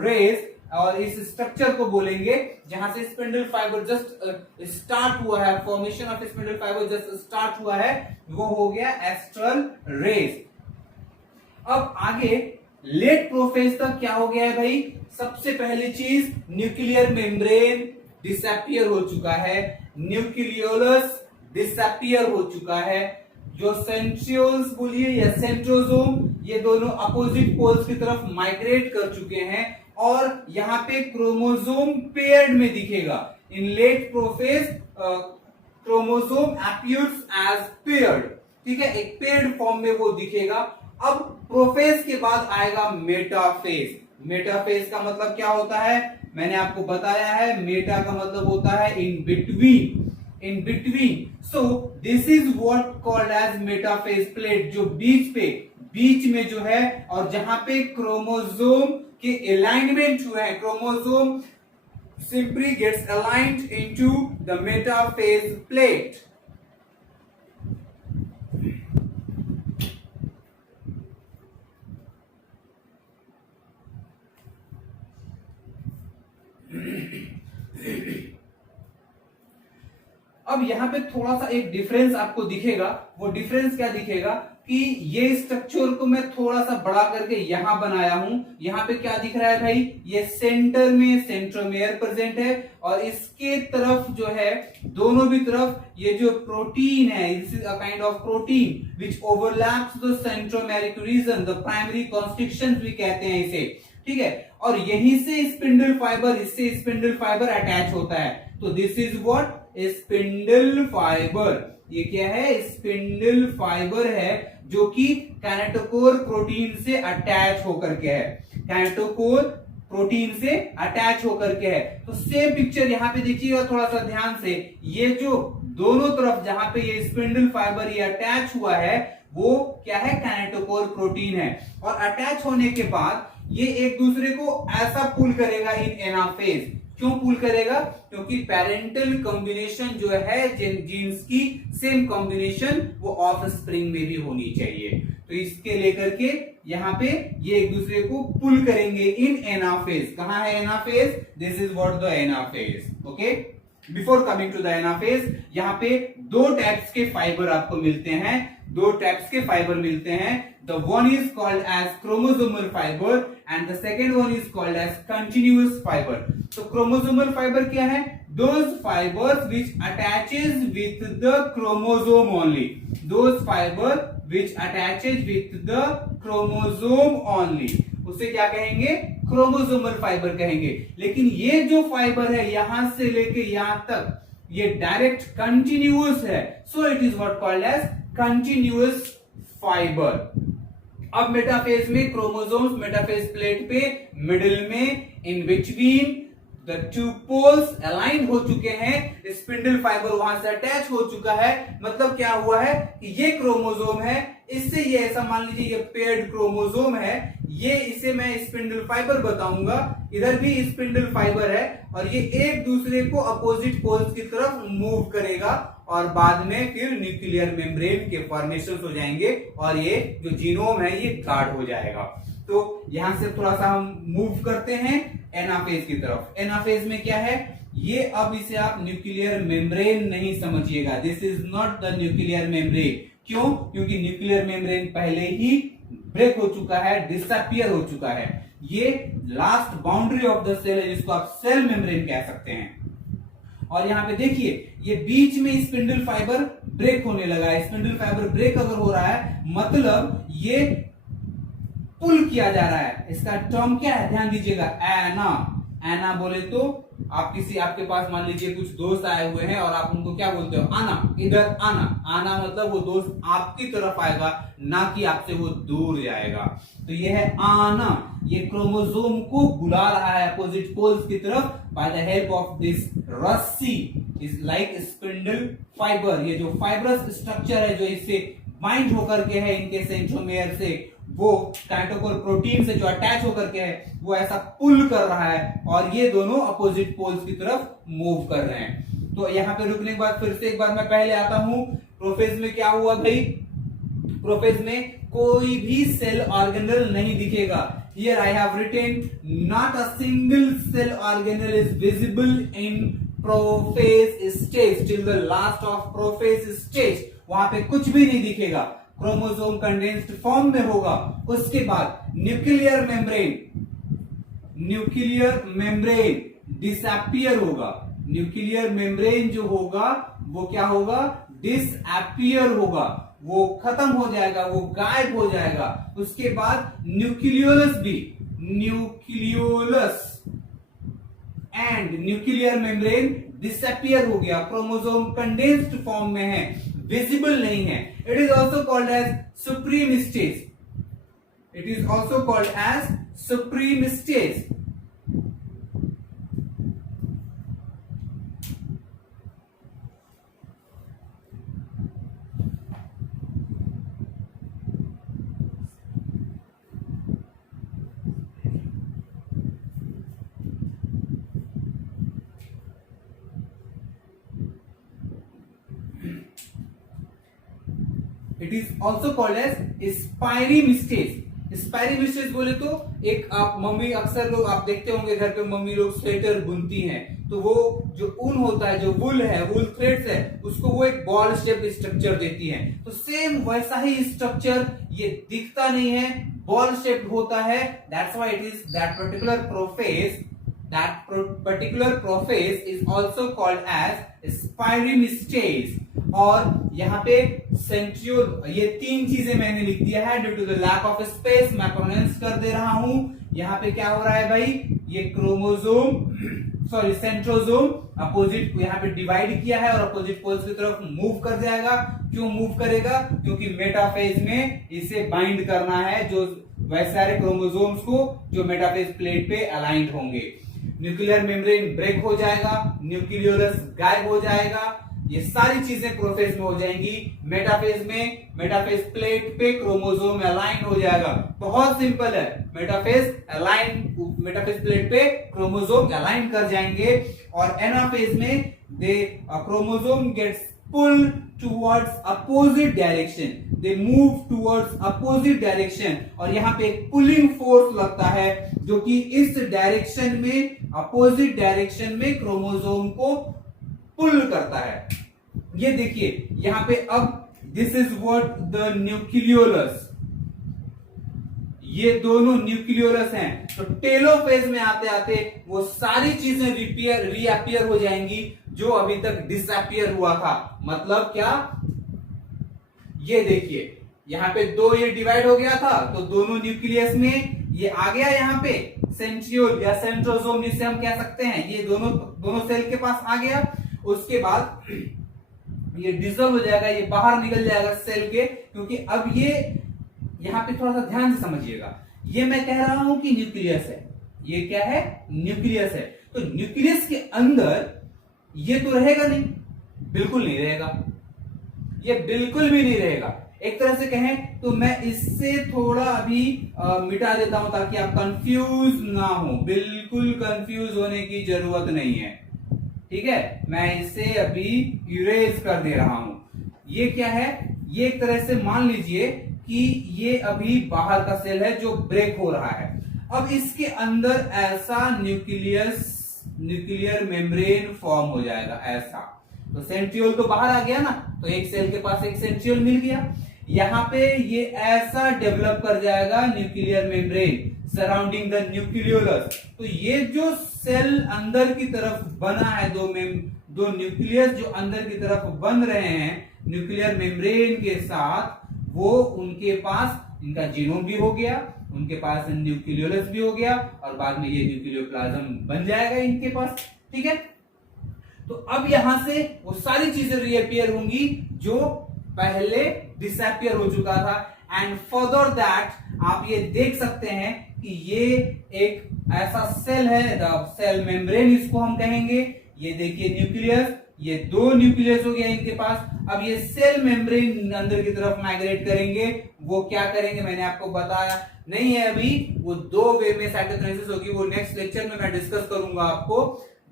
rays, और इस स्ट्रक्चर को बोलेंगे जहां से स्पिंडल फाइबर जस्ट स्टार्ट हुआ है, formation of spindle fibre just start हुआ है, वो हो गया एस्ट्रल रेज। अब आगे लेट प्रोफेज तक क्या हो गया है भाई, सबसे पहली चीज न्यूक्लियर मेम्ब्रेन डिसअपियर हो चुका है, न्यूक्लियोलस डिसअपियर हो चुका है, जो सेंट्रियोल्स बोलिए या सेंट्रोसोम ये दोनों अपोजिट पोल्स की तरफ माइग्रेट कर चुके हैं, और यहाँ पे क्रोमोसोम पेयर्ड में दिखेगा। In late prophase chromosome appears as paired, ठीक है, एक पेयर्ड फॉर्म में वो दिखेगा। अब प्रोफेज के बाद आएगा मेटाफेज। मेटाफेज का मतलब क्या होता है, मैंने आपको बताया है मेटा का मतलब होता है in between, in between. So this is what called as metaphase plate, जो बीच में जो है और जहां पे क्रोमोसोम के अलाइनमेंट हुए हैं, chromosome simply gets aligned into the metaphase plate. अब यहां पे थोड़ा सा एक डिफरेंस आपको दिखेगा। वो डिफरेंस क्या दिखेगा कि ये स्ट्रक्चर को मैं थोड़ा सा बड़ा करके यहां बनाया हूं। यहां पे क्या दिख रहा है भाई, ये सेंटर में सेंट्रोमेयर प्रेजेंट है और इसके तरफ जो है दोनों भी तरफ ये जो प्रोटीन है, this is a kind of protein which overlaps the centromeric reason, the primary constrictions भी कहते हैं इसे, ठीक है। और यहीं से स्पिंडल फाइबर, इससे स्पिंडल फाइबर अटैच होता है। तो this is what spindle fibre. ये क्या है, स्पिंडल फाइबर है जो कि काइनेटोकोर प्रोटीन से अटैच होकर के है, काइनेटोकोर प्रोटीन से अटैच होकर के है। तो सेम पिक्चर यहां पे देखिएगा थोड़ा सा ध्यान से, ये जो दोनों तरफ जहां पे ये स्पिंडल फाइबर ये अटैच हुआ है वो क्या है, काइनेटोकोर प्रोटीन है। और अटैच होने के बाद ये एक दूसरे को ऐसा पुल करेगा इन एनाफेज। क्यों पुल करेगा, क्योंकि पेरेंटल कॉम्बिनेशन जो है जीन्स की सेम कॉम्बिनेशन वो ऑफ स्प्रिंग में भी होनी चाहिए। तो इसके लेकर के यहां पे ये एक दूसरे को पुल करेंगे इन एनाफेज। कहां है anaphase, this is what the anaphase, okay. Before coming to the anaphase, यहां पे दो टाइप्स के फाइबर आपको मिलते हैं, दो टाइप्स के फाइबर मिलते हैं। The one is called as chromosomal fiber and the second one is called as continuous fiber. So chromosomal fiber क्या है, those fibers which attaches with the chromosome only, those fiber which attaches with the chromosome only, उसे क्या कहेंगे, chromosomal fibre कहेंगे। लेकिन ये जो fibre है यहां से लेके यहां तक ये डायरेक्ट कंटिन्यूअस है, so it is what called as continuous fibre. अब मेटाफेज में क्रोमोसोम्स मेटाफेज प्लेट पे मिडिल में in between the two poles align हो चुके हैं, स्पिंडल फाइबर वहां से अटैच हो चुका है। मतलब क्या हुआ है कि ये क्रोमोसोम है, इससे ये ऐसा मान लीजिए ये पेयर्ड क्रोमोसोम है, ये इसे मैं स्पिंडल फाइबर बताऊंगा, इधर भी स्पिंडल फाइबर है और ये एक दूसरे को अपोजिट पोल्स की तरफ मूव करेगा और बाद में फिर न्यूक्लियर मेम्ब्रेन के फॉर्मेशन हो जाएंगे और ये जो जीनोम है ये गार्ड हो जाएगा। तो यहां से थोड़ा सा हम मूव करते हैं एनाफेज की तरफ। एनाफेज में क्या है, ये अब इसे आप न्यूक्लियर मेम्ब्रेन नहीं समझिएगा, this is not the nuclear membrane. क्यों, क्योंकि न्यूक्लियर मेम्ब्रेन पहले ही ब्रेक हो चुका है, डिसअपियर हो चुका है। ये last boundary of the cell है जिसको आप सेल मेम्ब्रेन कह सकते हैं। और यहां पे देखिए ये बीच में स्पिंडल फाइबर ब्रेक होने लगा है। स्पिंडल फाइबर ब्रेक अगर हो रहा है मतलब ये पुल किया जा रहा है। इसका टर्म क्या है, ध्यान दीजिएगा, एना। एना बोले तो आप किसी, आपके पास मान लीजिए कुछ दोस्त आए हुए हैं और आप उनको क्या बोलते हो, आना, इधर आना। आना मतलब वो दोस्त आपकी तरफ आएगा, ना कि आपसे वो दूर जाएगा। तो ये है आना, ये क्रोमोसोम को बुला रहा है अपोजिट पोल्स की तरफ by the help of this रस्सी इज लाइक स्पिंडल फाइबर। ये जो फाइबरस स्ट्रक्चर है जो इससे बाइंड होकर के है इनके सेंट्रोमेयर से, वो काइनेटोकोर प्रोटीन से जो अटैच होकर के है वो ऐसा पुल कर रहा है और ये दोनों अपोजिट पोल्स की तरफ मूव कर रहे हैं। तो यहां पे रुकने के बाद फिर से एक बार मैं पहले आता हूं। प्रोफेज में क्या हुआ भाई, प्रोफेज में कोई भी सेल ऑर्गेनल नहीं दिखेगा। Here I have written not a single cell organelle is visible in prophase stage till the last of prophase stage. वहां पे कुछ भी नहीं दिखेगा, क्रोमोसोम कंडेंस्ड फॉर्म में होगा। उसके बाद न्यूक्लियर मेम्ब्रेन डिसअपियर होगा। न्यूक्लियर मेम्ब्रेन जो होगा वो क्या होगा, डिसअपियर होगा, वो खत्म हो जाएगा, वो गायब हो जाएगा। उसके बाद न्यूक्लियोलस भी, nucleolus and nuclear membrane disappear हो गया, क्रोमोसोम कंडेंस्ड फॉर्म में है, विजिबल नहीं है। It is also called as spireme stage, it is also called as spireme stage. It is also called as spireme stage. Spireme stage बोले तो एक आप मम्मी अक्सर लोग आप देखते होंगे घर पे मम्मी लोग स्वेटर बुनती हैं, तो वो जो ऊन होता है, जो वूल है, वूल थ्रेड्स है, उसको वो एक बॉल शेप स्ट्रक्चर देती है। तो सेम वैसा ही स्ट्रक्चर, ये दिखता नहीं है, बॉल शेप होता है। That's why it is that particular process, that particular process is also called as spiremistace। और यहाँ पे सेंट्रियोल, ये तीन चीजें मैंने लिख दिया है due to the lack of space, मैं प्रोनाउंस कर दे रहा हूं। यहाँ पे क्या हो रहा है भाई, ये क्रोमोसोम सॉरी सेंट्रोसोम अपोजिट यहाँ पे डिवाइड किया है और अपोजिट पोल्स की तरफ मूव कर जाएगा। क्यों मूव करेगा, क्योंकि मेटाफेज में इसे बाइंड करना है जो वैसे सारे क्रोमोसोम्स को जो मेटाफेज प्लेट पे अलाइंड होंगे। न्यूक्लियर मेम्ब्रेन ब्रेक हो जाएगा, न्यूक्लियोलस गायब हो जाएगा, ये सारी चीजें प्रोफेज में हो जाएंगी। मेटाफेज में, मेटाफेज प्लेट पे क्रोमोसोम अलाइन हो जाएगा। बहुत सिंपल है, मेटाफेज अलाइन, मेटाफेज प्लेट पे क्रोमोसोम अलाइन कर जाएंगे। और एनाफेज में the chromosome gets pull towards opposite direction, they move towards opposite direction। और यहाँ पे एक पुलिंग फोर्स लगता है जो कि इस डायरेक्शन में, अपोजिट डायरेक्शन में क्रोमोसोम को पुल करता है। ये देखिए यहाँ पे अब this is what the nucleolus, ये दोनों न्यूक्लियोलस हैं। तो टेलोफेज में आते आते वो सारी चीजें रीअपियर हो जाएंगी जो अभी तक डिसअपियर हुआ था। मतलब क्या, ये देखिए यहाँ पे दो ये डिवाइड हो गया था, तो दोनों न्यूक्लियस में ये आ गया यहाँ पे सेंट्रियोल या सेंट्रोसोम जिसे हम कह सकते हैं, ये दोनों सेल के पास आ गया। उसके बाद ये डिसॉल्व हो जाएगा, ये बाहर निकल जाएगा सेल के, क्योंकि अब ये यहाँ पे थोड़ा सा ध्यान से समझिएगा, ये मैं कह रहा हूं कि न्यूक्लियस है, ये क्या है, न्यूक्लियस है। तो न्यूक्लियस के अंदर ये तो रहेगा नहीं, बिल्कुल नहीं रहेगा, ये बिल्कुल भी नहीं रहेगा। एक तरह से कहें तो मैं इससे थोड़ा अभी मिटा देता हूं ताकि आप कंफ्यूज ना हो, बिल्कुल कंफ्यूज होने की जरूरत नहीं है, ठीक है। मैं इसे अभी इरेज कर दे रहा हूं। ये क्या है, ये एक तरह से मान लीजिए कि ये अभी बाहर का सेल है जो ब्रेक हो रहा है। अब इसके अंदर ऐसा न्यूक्लियर मेम्ब्रेन फॉर्म हो जाएगा ऐसा। तो सेंट्रियोल तो बाहर आ गया ना, तो एक सेल के पास एक सेंट्रियोल मिल गया। यहाँ पे ये ऐसा डेवलप कर जाएगा nuclear membrane surrounding the nucleolus. तो ये जो सेल अंदर की तरफ बना है, दो न्यूक्लियस जो अंदर की तरफ बन रहे हैं न्यूक्लियर मेम्ब्रेन के साथ, वो उनके पास इनका जीनोम भी हो गया, उनके पास न्यूक्लियोलस भी हो गया और बाद में ये न्यूक्लियोप्लाज्म बन जाएगा इनके पास, ठीक है। तो अब यहां से वो सारी चीजें रीअपियर होंगी जो पहले डिसअपियर हो चुका था। एंड फर्दर दैट आप ये देख सकते हैं कि ये एक ऐसा सेल है, द सेल मेम्ब्रेन इसको हम कहेंगे। ये देखिए न्यूक्लियस, ये दो न्यूक्लियस हो गया इनके पास। अब ये सेल मेम्ब्रेन अंदर की तरफ माइग्रेट करेंगे। वो क्या करेंगे मैंने आपको बताया नहीं है अभी, वो दो वे में साइटोकिनेसिस होगी, वो नेक्स्ट लेक्चर में मैं डिस्कस करूंगा आपको।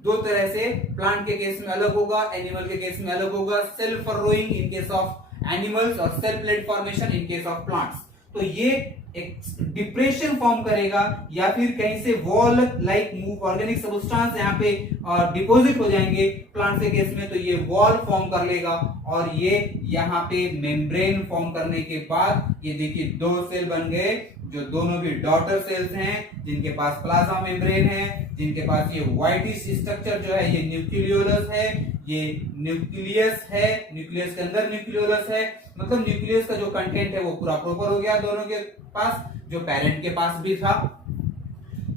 दो तरह से, प्लांट के केस में अलग होगा, एनिमल के केस में अलग होगा। Cell furrowing in case of animals और cell plate formation in case of plants. तो ये एक डिप्रेशन फॉर्म करेगा या फिर कहीं से wall like move organic substance यहाँ पे डिपॉजिट हो जाएंगे प्लांट के केस में, तो ये वॉल फॉर्म कर लेगा और ये यहाँ पे मेम्ब्रेन फॉर्म करने के बाद ये देखिए दो सेल बन गए जो दोनों भी डॉटर सेल्स हैं, जिनके पास प्लाज्मा मेम्ब्रेन है, जिनके पास ये व्हाइटिश स्ट्रक्चर जो है ये न्यूक्लियोलस है, ये न्यूक्लियस है, न्यूक्लियस के अंदर न्यूक्लियोलस है। मतलब न्यूक्लियस का जो कंटेंट है वो पूरा प्रॉपर हो गया दोनों के पास, जो पेरेंट के पास भी था।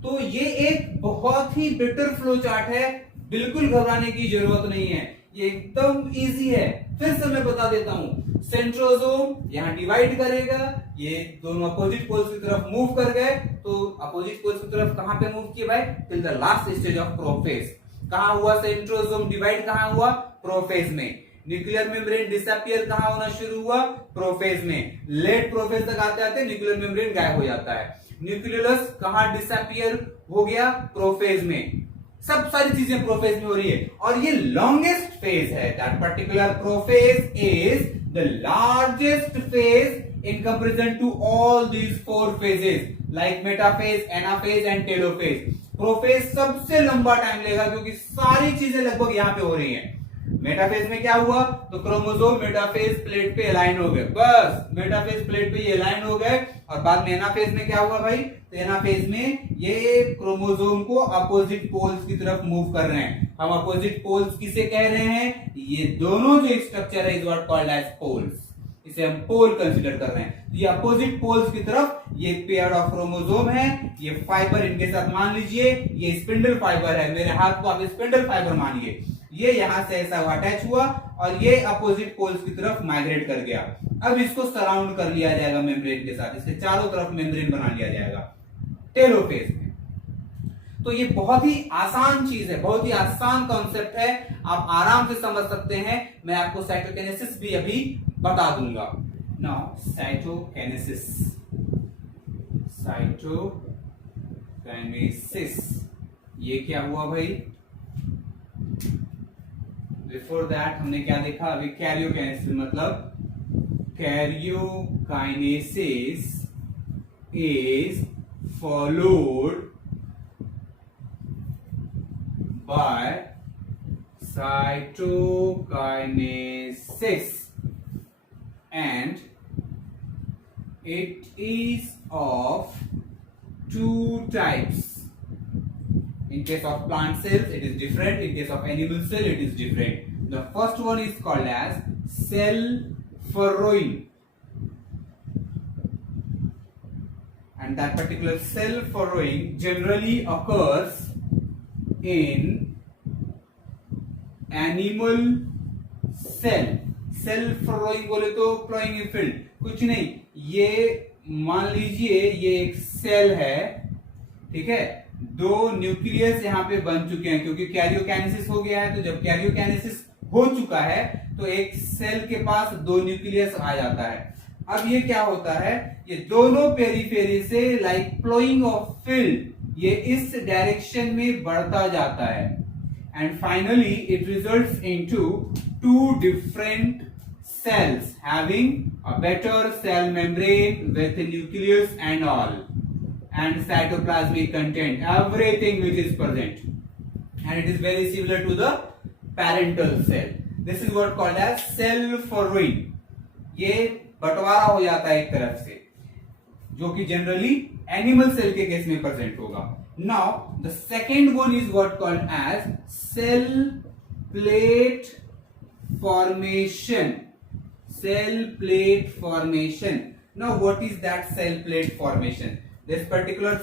तो ये एक बहुत ही बेटर फ्लो चार्ट है, बिल्कुल घबराने की जरूरत नहीं है, ये एकदम इजी है। फिर से मैं बता देता हूं, सेंट्रोसोम यहां डिवाइड करेगा, ये दोनों अपोजिट पोल्स की तरफ मूव कर गए, तो अपोजिट पोल्स की तरफ कहां पे मूव किए भाई, till the last stage of prophase. कहां हुआ सेंट्रोसोम डिवाइड, कहां हुआ, प्रोफेज में। न्यूक्लियर मेम्ब्रेन डिसअपियर कहां होना शुरू हुआ, प्रोफेज में। लेट प्रोफेज तक आते आते न्यूक्लियर मेम्ब्रेन गायब हो जाता है। न्यूक्लियोलस कहां डिसअपियर हो गया, प्रोफेज में। सब सारी चीजें प्रोफेज में हो रही है, और ये लॉन्गेस्ट फेज है। That particular prophase is the largest phase in comparison to all these 4 phases like metaphase, anaphase and telophase. Prophase सबसे लंबा टाइम लेगा क्योंकि सारी चीजें लगभग यहां पे हो रही हैं। मेटाफेज में क्या हुआ, तो क्रोमोसोम मेटाफेज प्लेट पे अलाइन हो गए, बस मेटाफेज प्लेट पे ये अलाइन हो गए। और बाद में एनाफेज में क्या हुआ भाई, तो एनाफेज में ये क्रोमोसोम को अपोजिट पोल्स की तरफ मूव कर रहे हैं। हम अपोजिट पोल्स किसे कह रहे हैं, ये दोनों जो स्ट्रक्चर है is what called as poles, इसे हम पोल कंसीडर कर रहे हैं। ये अपोजिट पोल्स की तरफ ये पेयर ऑफ क्रोमोसोम है, ये फाइबर इनके साथ मान लीजिए ये स्पिंडल फाइबर है, मेरे हाथ को आप स्पिंडल फाइबर मानिए, ये यहां से ऐसा अटैच हुआ और ये अपोजिट पोल्स की तरफ माइग्रेट कर गया। अब इसको सराउंड कर लिया जाएगा मेम्ब्रेन के साथ, इसके चारों तरफ मेम्ब्रेन बना लिया जाएगा टेलोफेज में। तो ये बहुत ही आसान चीज है, बहुत ही आसान कॉन्सेप्ट है, आप आराम से समझ सकते हैं। मैं आपको साइटोकिनेसिस भी अभी बता दूंगा। नाउ साइटोकिनेसिस, साइटोकिनेसिस ये क्या हुआ भाई, बिफोर दैट हमने क्या देखा अभी, कैरियोकाइनेसिस मतलब karyokinesis is followed by cytokinesis and it is of 2 types. In case of plant cells it is different, in case of animal cell it is different. The first one is called as cell furrowing, and that particular cell furrowing generally occurs in animal cell. Cell furrowing बोले तो flowing field कुछ नहीं, ये मान लीजिए ये एक cell है, ठीक है, 2 न्यूक्लियस यहाँ पे बन चुके हैं क्योंकि कैरियोकाइनेसिस हो गया है। तो जब कैरियोकाइनेसिस हो चुका है तो एक सेल के पास 2 न्यूक्लियस आ जाता है। अब ये क्या होता है, ये दोनों पेरीफेरी से लाइक फ्लोइंग ऑफ फील्ड ये इस डायरेक्शन में बढ़ता जाता है, and finally it results into 2 different cells having a better cell membrane with a nucleus and all, and cytoplasmic content, everything which is present, and it is very similar to the parental cell. This is what called as cell furrowing. ये बंटवारा हो जाता है एक तरफ से, जो कि जनरली एनिमल सेल के केस में प्रेजेंट होगा। Now the second one is what called as cell plate formation. Cell plate formation. Now what is that cell plate formation? This particular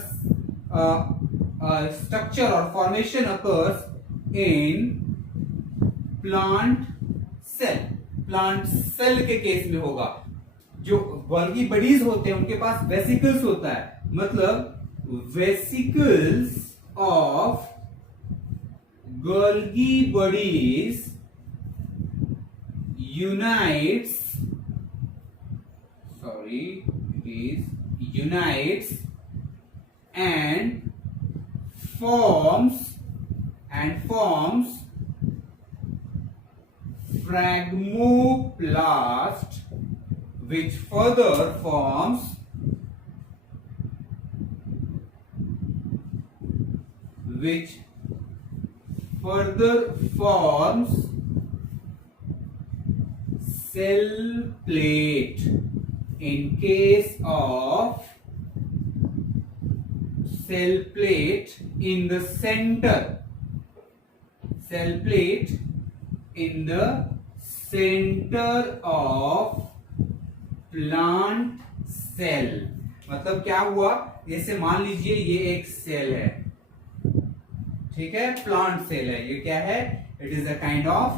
structure or formation occurs in plant cell. Plant cell के case में होगा। जो Golgi bodies होते हैं उनके पास vesicles होता है, मतलब vesicles of Golgi bodies unites and forms phragmoplast, which further forms cell plate. In case of cell plate in the center, cell plate in the center of plant cell, मतलब क्या हुआ, जैसे मान लीजिए ये एक सेल है, ठीक है, प्लांट सेल है, ये क्या है, it is a kind of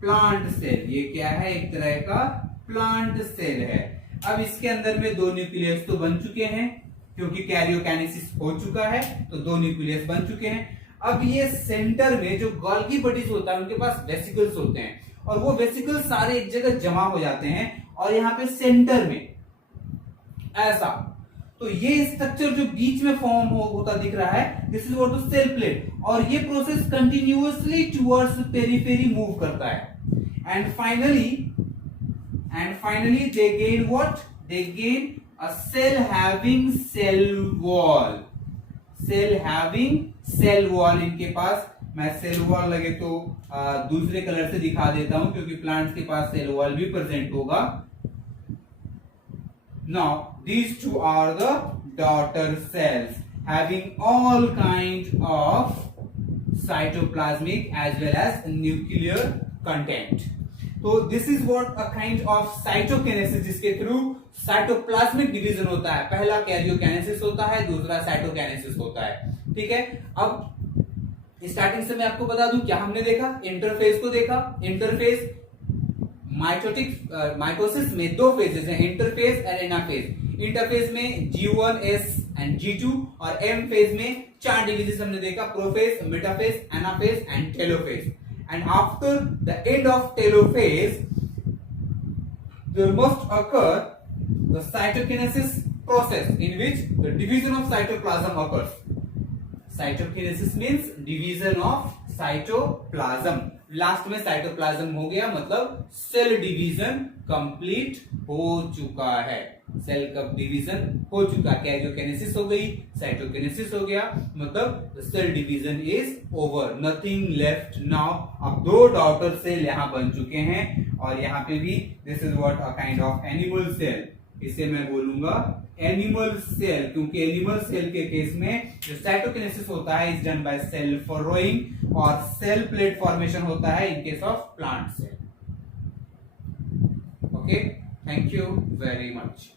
plant cell, ये क्या है, एक तरह का प्लांट सेल है। अब इसके अंदर में 2 न्यूक्लियस तो बन चुके हैं क्योंकि कैरियोकाइनेसिस हो चुका है, तो 2 न्यूक्लियस बन चुके हैं। अब ये सेंटर में जो गोल्गी बॉडीज होता है उनके पास वेसिकल्स होते हैं, और वो वेसिकल्स सारे एक जगह जमा हो जाते हैं, और यहाँ पे सेंटर में ऐसा तो ये स्ट्रक्चर जो बीच में फॉर्म होता दिख रहा है, this is what the cell plate, और ये process continuously towards periphery move करता है। And finally they gain what, they gain a cell having cell wall, cell having cell wall. इनके पास, मैं सेल वॉल लगे तो दूसरे कलर से दिखा देता हूं, क्योंकि प्लांट्स के पास सेल वॉल भी प्रेजेंट होगा। Now these two are the daughter cells having all kind of cytoplasmic as well as nuclear content. तो this is what a kind of cytokinesis, जिसके थ्रू साइटोप्लाज्मिक डिवीजन होता है। पहला karyokinesis होता है, दूसरा साइटोकाइनेसिस होता है। ठीक है, अब स्टार्टिंग से मैं आपको बता दूं क्या हमने देखा, इंटरफेस को देखा। इंटरफेस माइटोसिस में दो फेजेस हैं, इंटरफेस और एनाफेज। इंटरफेज में G1S एंड G2, और एम फेज में 4 डिवीजन हमने देखा, prophase, metaphase, anaphase and telophase. And after the end of telophase there must occur the cytokinesis process in which the division of cytoplasm occurs. Cytokinesis means division of cytoplasm. Last में cytoplasm हो गया, मतलब cell division complete हो चुका है। Cell का division हो चुका, कैरियोकाइनेसिस हो गई, साइटोकिनेसिस हो गया, मतलब cell division is over, nothing left now. अब 2 डॉटर सेल यहां बन चुके हैं, और यहां पे भी this is what a kind of animal cell, इसे मैं बोलूंगा एनिमल सेल, क्योंकि एनिमल सेल के केस में जो साइटोकिनेसिस होता है is done by cell furrowing, और सेल प्लेट फॉर्मेशन होता है in case of plant cell. Okay, thank you very much.